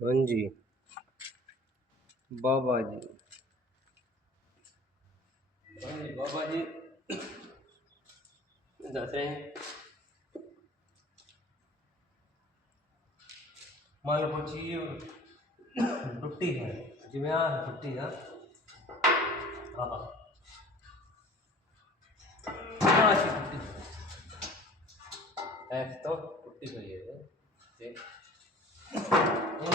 हाँ जी, बाबा जी। हाँ जी, बाबा जी दस रहे हैं। मान लो कोई चीज टुट्टी है, जिमें आ टुट्टी है। हाँ हाँ, अच्छी टुट्टी है तो टुट्टी हुई है ते हूँ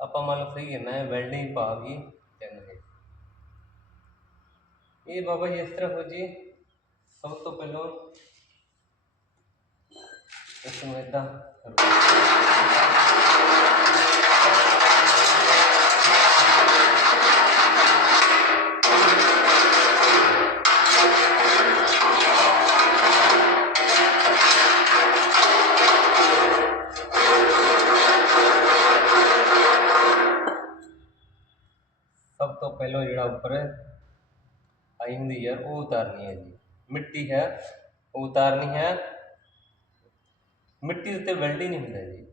ਆਪਾਂ ਮੰਨ ਲਓ ਸਹੀ ਕਰਨਾ ਹੈ, ਵੈਲਡਿੰਗ ਭਾਵ ਹੀ ਕਹਿੰਦੇ ਨੇ। ਇਹ ਬਾਬਾ ਜੀ ਇਸ ਤਰ੍ਹਾਂ ਹੋ ਜੀ, ਸਭ ਤੋਂ ਪਹਿਲਾਂ ਇਸ ਨੂੰ ਇੱਦਾਂ ਸਭ ਤੋਂ ਪਹਿਲਾਂ ਜਿਹੜਾ ਉੱਪਰ ਆਈ ਹੁੰਦੀ ਹੈ ਉਹ ਉਤਾਰਨੀ ਹੈ ਜੀ। ਮਿੱਟੀ ਹੈ ਉਹ ਉਤਾਰਨੀ ਹੈ। ਮਿੱਟੀ ਉੱਤੇ ਵੈਲਡਿੰਗ ਨਹੀਂ ਹੁੰਦਾ ਜੀ।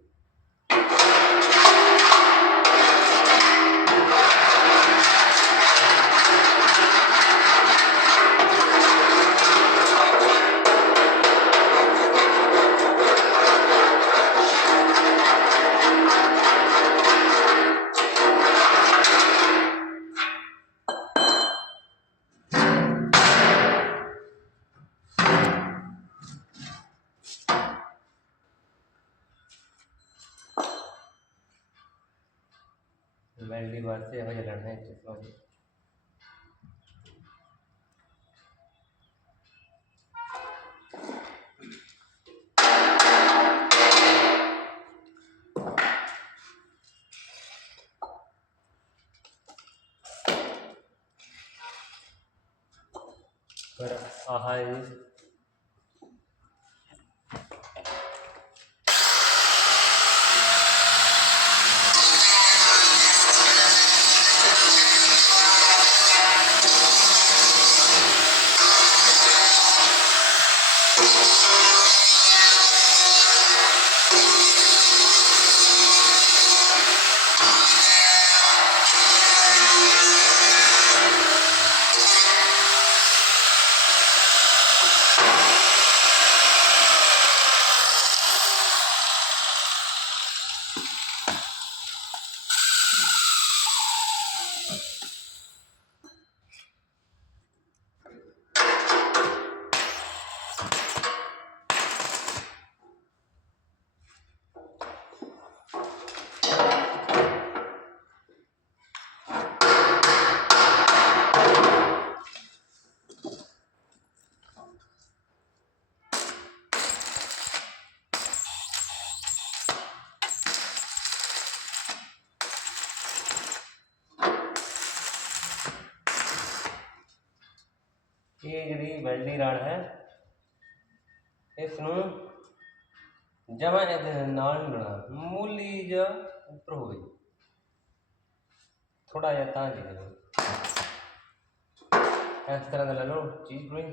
ਵੈਲਡਿੰਗ ਵਾਸਤੇ ਇਹੋ ਜਿਹਾ ਲੜਨਾ ਹੈ ਚਿੱਤੋਂ ਜੀ। ਫਿਰ ਆਹ ਹੈ ਜੀ ਇਹ ਜਿਹੜੀ ਵੈਲਡਿੰਗ ਰਾਡ ਹੈ ਇਸ ਨੂੰ ਜਮਾਂ ਇਹਦੇ ਨਾਲ ਨਹੀਂ ਲਾਉਣਾ, ਮਾਮੂਲੀ ਜਿਹਾ ਉੱਪਰ ਹੋਵੇ, ਥੋੜਾ ਜਿਹਾ ਤਾਂ ਜੀ ਇਸ ਤਰ੍ਹਾਂ ਦਾ ਲੈ ਲਓ ਚੀਜ਼ ਕੋਈ।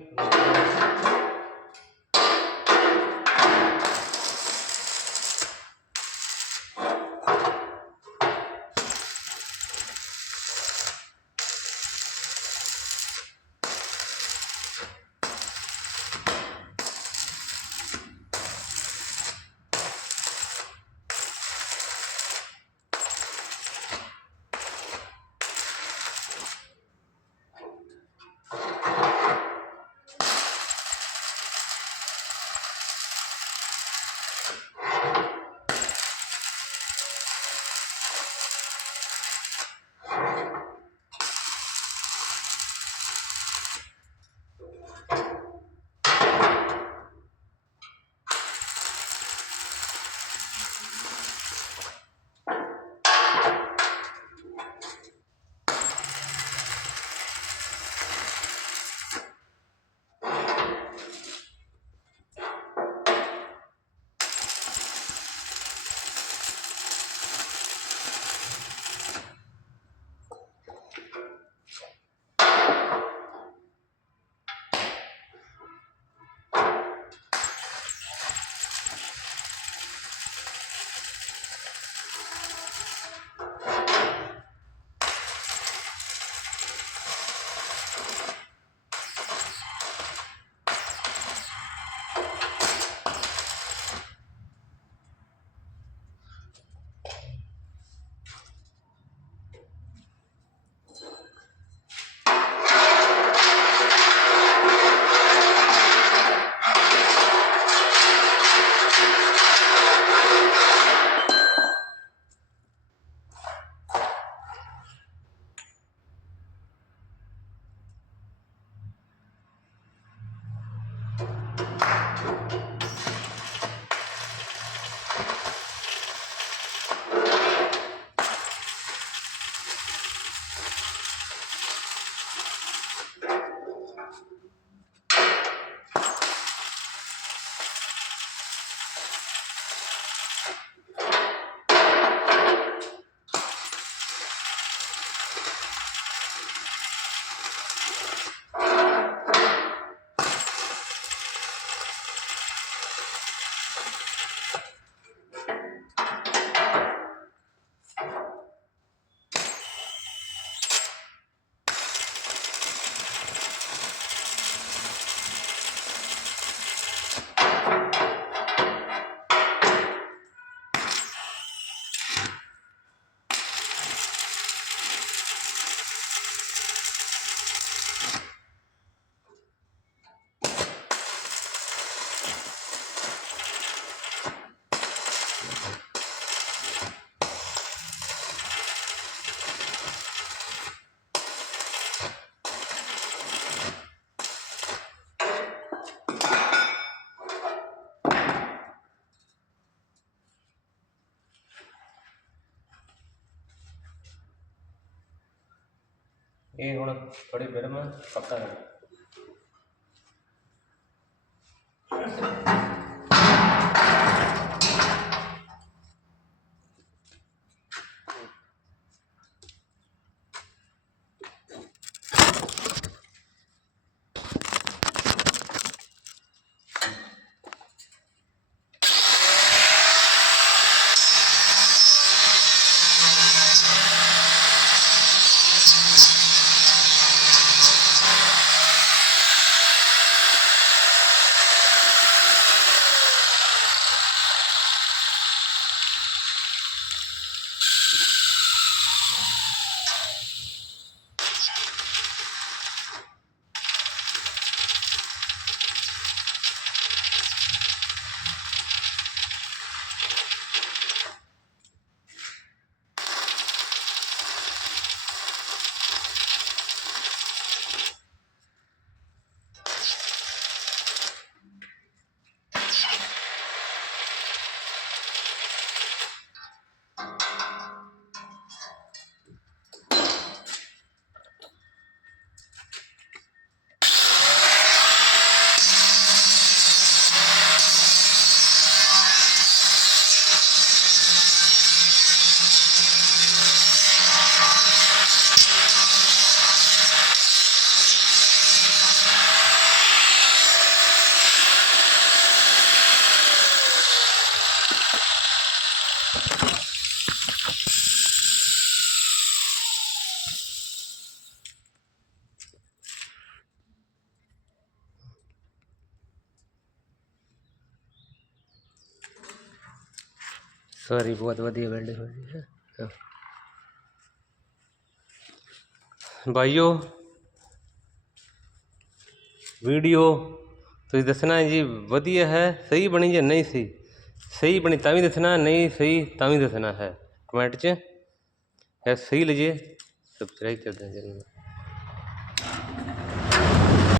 ਇਹ ਹੁਣ ਥੋੜੀ ਦੇਰ ਮੈਂ ਪੱਕਾ ਕਰ ਸਾਰੀ ਬਹੁਤ ਵਧੀਆ ਵੈਲਡਿੰਗ ਹੋਈ ਹੈ ਭਾਈਓ। ਵੀਡੀਓ ਤੁਸੀਂ ਦੱਸਣਾ ਜੀ ਵਧੀਆ ਹੈ, ਸਹੀ ਬਣੀ ਜਾਂ ਨਹੀਂ ਸਹੀ। ਸਹੀ ਬਣੀ ਤਾਂ ਵੀ ਦੱਸਣਾ, ਨਹੀਂ ਸਹੀ ਤਾਂ ਵੀ ਦੱਸਣਾ ਹੈ ਕਮੈਂਟ 'ਚ। ਸਹੀ ਲਈਏ ਸਬਸਕ੍ਰਾਈਬ ਕਰ ਦੇਣਾ ਜरूर।